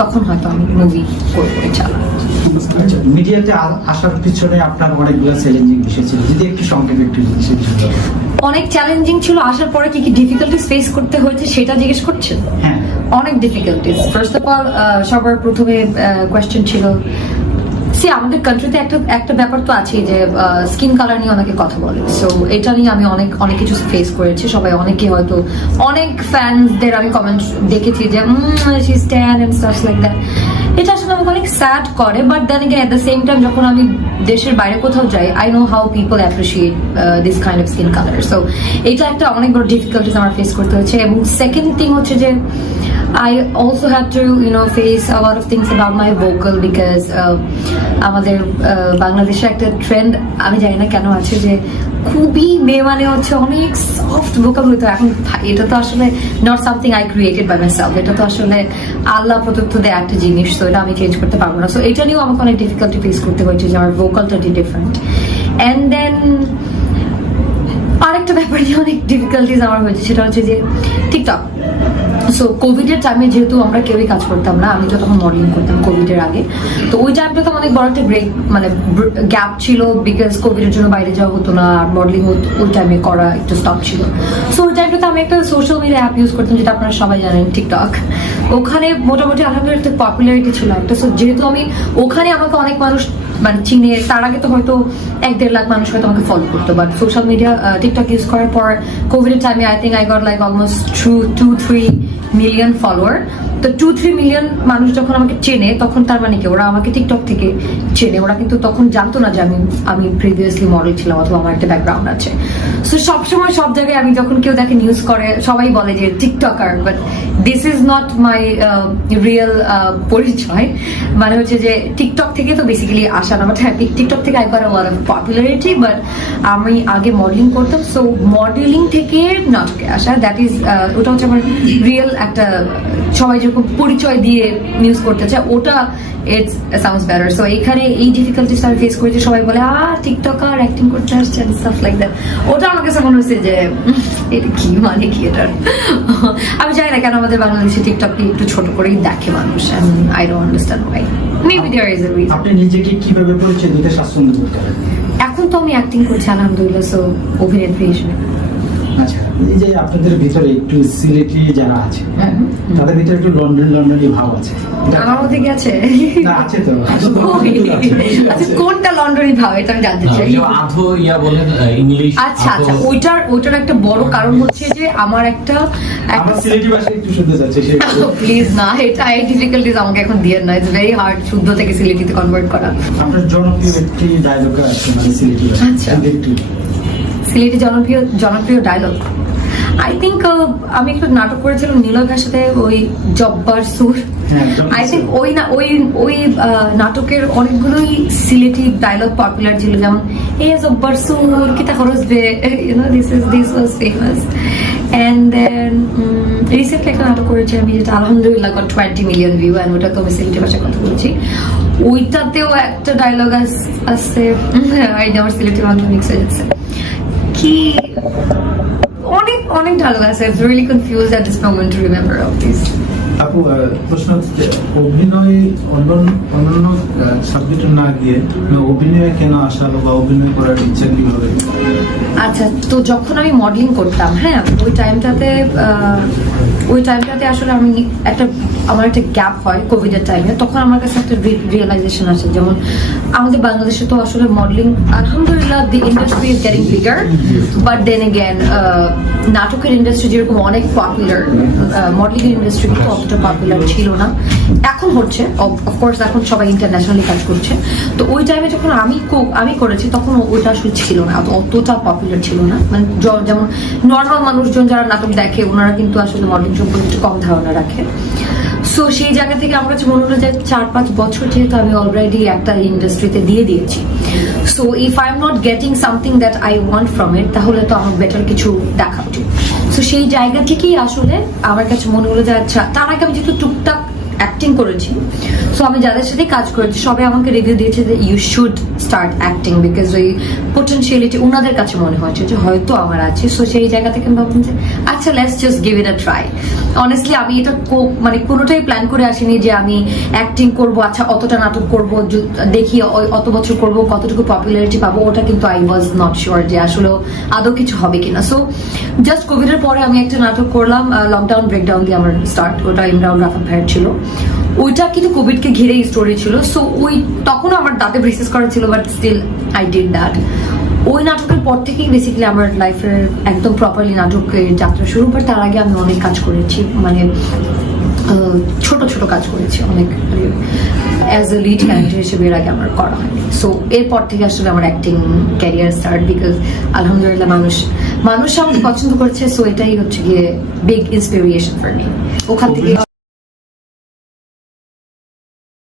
তখন হয়তো আমি মুভি করে চালাম। মিডিয়াতে আসার পিছনে আপনার অনেকগুলো চ্যালেঞ্জিং বিষয় ছিল, যদি একটু সংক্ষেপে একটু অনেক চ্যালেঞ্জিং ছিল, আসার পরে কি কি ডিফিকাল্টিস ফেস করতে হয়েছে সেটা জিজ্ঞেস করছেন? হ্যাঁ, অনেক ডিফিকাল্টিস। ফার্স্ট অফ অল সবার প্রথমে কোয়েশ্চেন ছিল, আমাদের কান্ট্রিতে একটা ব্যাপার তো আছে যে স্কিন কালার নিয়ে অনেকে কথা বলে। সো এটা নিয়ে আমি অনেক কিছু ফেস করেছি। সবাই অনেকে হয়তো অনেক ফ্যানসদের আমি কমেন্ট দেখেছি যে she is tan and stuffs like that. এটা আসলে আমাকে অনেক স্যাড করে, but then again at the same time যখন আমি দেশের বাইরে কোথাও যাই, I know how people appreciate this kind of skin colour. So এটা একটা অনেক বড় ডিফিকাল্টিস আমার ফেস করতে হয়েছে। এবং সেকেন্ড থিং হচ্ছে যে I also had to, face a lot of things about my vocal because আমাদের বাংলাদেশে একটা ট্রেন্ড আমি জানি না কেন আছে যে খুবই মেয়ে মানে হচ্ছে অনেক সফট ভোকাল হইতো। এখন এটা তো আসলে not something I created by myself, এটা তো আসলে আল্লাহ প্রদত্ত দেয় একটা জিনিস, তো এটা আমি চেঞ্জ করতে পারবো না। সো এটা নিয়েও আমাকে অনেক ডিফিকাল্টি ফেস করতে হয়েছে যে আমার ভোকালটা ডিফারেন্ট। অ্যান্ড দেন আরেকটা ব্যাপার নিয়ে অনেক ডিফিকাল্টিজ আমার হয়েছে, সেটা হচ্ছে যে টিকটক। সো কোভিডের টাইমে যেহেতু আমরা কেউই কাজ করতাম না, আমি তো তখন মডেলিং করতাম কোভিডের আগে, তো ওই টাইমটা তো অনেক বড় একটা ব্রেক মানে গ্যাপ ছিল, বিকজ কোভিডের জন্য বাইরে যাওয়া হতো না, আর মডেলিং ওই টাইমে করা একটু স্টপ ছিল। সো ওই টাইমটাতে আমি একটা সোশ্যাল মিডিয়া অ্যাপ ইউজ করতাম, যেটা আপনারা সবাই জানেন, টিকটক। ওখানে মোটামুটি আলহামদুলিল্লাহ একটা পপুলারিটি ছিল একটা। সো যেহেতু আমি ওখানে আমাকে অনেক মানুষ মানে চিনে, তার আগে তো হয়তো 1-1.5 লাখ মানুষ হয়তো আমাকে ফলো করতো, but social media TikTok use করার পর কোভিডের টাইমে I think I got like almost 2-3 million follower. তো 2-3 মিলিয়ন মানুষ যখন আমাকে চেনে, তখন তার মানে কি ওরা আমাকে টিকটক থেকে চেনে। ওরা কিন্তু তখন জানতো না যে আমি প্রিভিয়াসলি মডেল ছিলাম অথবা আমার একটা ব্যাকগ্রাউন্ড আছে। সো সবসময় সব জায়গায় আমি যখন কেউ দেখে নিউজ করে, সবাই বলে যে TikToker, but this is not my real পরিচয়। মানে হচ্ছে যে টিকটক থেকে তো বেসিক্যালি আসা না, বাট হ্যাঁ টিকটক থেকে I got a lot of popularity. But আমি আগে মডেলিং করতাম, সো মডেলিং থেকে নাটকে আসা, দ্যাট ইজ ওটা হচ্ছে আমার রিয়েল একটা, সবাই যেরকম পরিচয় দিয়ে নিউজ করতে চায়, ওটা ইটস সাউন্ডস বেটার। সো এখানে এই ডিফিকাল্টিস আমি ফেস করেছি। সবাই বলে টিকটকার অ্যাক্টিং করতে আসছে এন্ড স্টাফ লাইক দ্যাট। ওটা আমার কাছে মনে হচ্ছে যে এটা কি মানে কি এটার আমি জানি না কেন আমাদের বাংলাদেশে টিকটককে একটু ছোট করেই দেখে মানুষ, and I don't understand why. Maybe there is a reason. আপনি নিজেকে কিভাবে পরিচয় দিতে স্বাচ্ছন্দ্য বোধ করেন? এখন তো আমি অ্যাক্টিং করছি আলহামদুলিল্লাহ, সো অভিনেত্রী হিসেবে। আচ্ছা, এই যে আপনাদের ভিতরে একটু সিলেটি যারা আছে, হ্যাঁ, তাদের ভিতরে একটু লন্ডনি ভাব আছে, আমার মধ্যে কি আছে? না আছে তো। আচ্ছা, কোনটা লন্ডনি ভাব এটা আমি জানতে চাই। আধো ইয়া বলেন ইংলিশ। আচ্ছা, ওইটার একটা বড় কারণ হচ্ছে যে আমার একটা সিলেটি ভাষা একটু শুনতে চাচ্ছি। প্লিজ না, এটা এই ডিফিকাল্টিজ আমাকে এখন দিয়ে না, ইটস ভেরি হার্ড শুদ্ধ থেকে সিলেটিতে কনভার্ট করা। আপনার জনপ্রিয় একটি ডায়লগ আছে মানে সিলেটি ভাষা? আচ্ছা, সিলেটি জনপ্রিয় ডায়লগ আই থিঙ্ক আমি একটু নাটক করেছিলাম নীলয় ভাষাতে, ওই জব্বার সুর। আই থিঙ্ক ওই নাটকের অনেকগুলোই সিলেটি ডায়লগ পপুলার ছিল, যেমন এ জব্বার সুর কিতা খরচ দে, this was famous. And then recently একটা নাটক করেছি আমি, যেটা আলহামদুলিল্লাহ গট 20 মিলিয়ন ভিউ, এন্ড ওটা তো আমি সিলেটি ভাষায় কথা বলছি। ওইটাতেও একটা ডায়লগ আসছে, আমার সিলেটি বাংলা মিক্স হয়ে যাচ্ছে কি, অনেক ডায়লগ আছে। I'm really confused at this moment to remember all these. আপু, প্রশ্ন হচ্ছে অভিনয় অন্যান্য সাবজেক্টে না গিয়ে অভিনয়ে কেন আসা হলো বা অভিনয় করার ইচ্ছা কিভাবে? আচ্ছা, তো যখন আমি মডেলিং করতাম, হ্যাঁ, ওই টাইমটাতে আসলে আমার একটা গ্যাপ হয় কোভিডের টাইমে। তখন আমার কাছে একটা রিয়েলাইজেশন আছে, যেমন আমাদের বাংলাদেশে তো আসলে মডেলিং আলহামদুলিল্লাহ the industry is getting bigger, but then again নাটকের ইন্ডাস্ট্রি যেরকম অনেক পপুলার, মডেলিং ইন্ডাস্ট্রি কিন্তু অতটা পপুলার ছিল না। এখন হচ্ছে অফকোর্স, এখন সবাই ইন্টারন্যাশনালি কাজ করছে। তো ওই টাইমে যখন আমি করেছি, তখন ওইটা আসলে ছিল না, অতটা পপুলার ছিল না। মানে যেমন নর্মাল মানুষজন যারা নাটক দেখে, ওনারা কিন্তু আসলে মডেলিং সম্পর্কে একটু কম ধারণা রাখে। সো সেই জায়গা থেকে আমার কাছে মনে হলো যে 4-5 বছর যেহেতু আমি অলরেডি একটা ইন্ডাস্ট্রিতে দিয়ে দিয়েছি, so if I am not getting something that I want from it, তাহলে তো আমার বেটার কিছু দেখা উচিত। সো সেই জায়গা থেকেই আসলে আমার কাছে মনে হলো যে আচ্ছা, তার আগে আমি যেহেতু টুকটাক অ্যাক্টিং করেছি, সো আমি যাদের সাথে কাজ করেছি সবাই আমাকে রিভিউ দিয়েছে যে you should start acting, because ওই পোটেনশিয়ালিটি ওনাদের কাছে মনে হয়েছে যে হয়তো আমার আছে। সো সেই জায়গা থেকে আমি ভাবলাম যে আচ্ছা let's just give it a try. Honestly আমি এটা মানে কোনোটাই প্ল্যান করে আসিনি যে আমি অ্যাক্টিং করবো, আচ্ছা অতটা নাটক করবো, দেখি অত বছর করবো, কতটুকু পপুলারিটি পাবো, ওটা কিন্তু আই ওয়াজ নট শিওর যে আসলে আদৌ কিছু হবে কিনা। সো জাস্ট কোভিড এর পরে আমি একটা নাটক করলাম, লকডাউন ব্রেকডাউন দিয়ে আমার স্টার্ট, ওটা ইমরান রাফাত ভাইয়ের ছিল। ওইটা কিন্তু কোভিড কে ঘিরেই স্টোরি ছিল। সো ওই তখনও আমার দাঁতে ব্রেসেস করা ছিল, but still I did that. ওই নাটকের পর থেকেই বেসিক্যালি আমার লাইফের একদম প্রপারলি নাটকের যাত্রা শুরু। বাট তার আগে আমি অনেক কাজ করেছি, মানে ছোট ছোট কাজ করেছি অনেক, অ্যাজ এ লিড ক্যারেক্টার হিসেবে এর আগে আমার করা হয়নি। সো এরপর থেকে আসলে আমার অ্যাক্টিং ক্যারিয়ার স্টার্ট, বিকজ আলহামদুলিল্লাহ মানুষ আমাকে পছন্দ করেছে। সো এটাই হচ্ছে গিয়ে বিগ ইন্সপিরেশন ফর মি। ওখান থেকে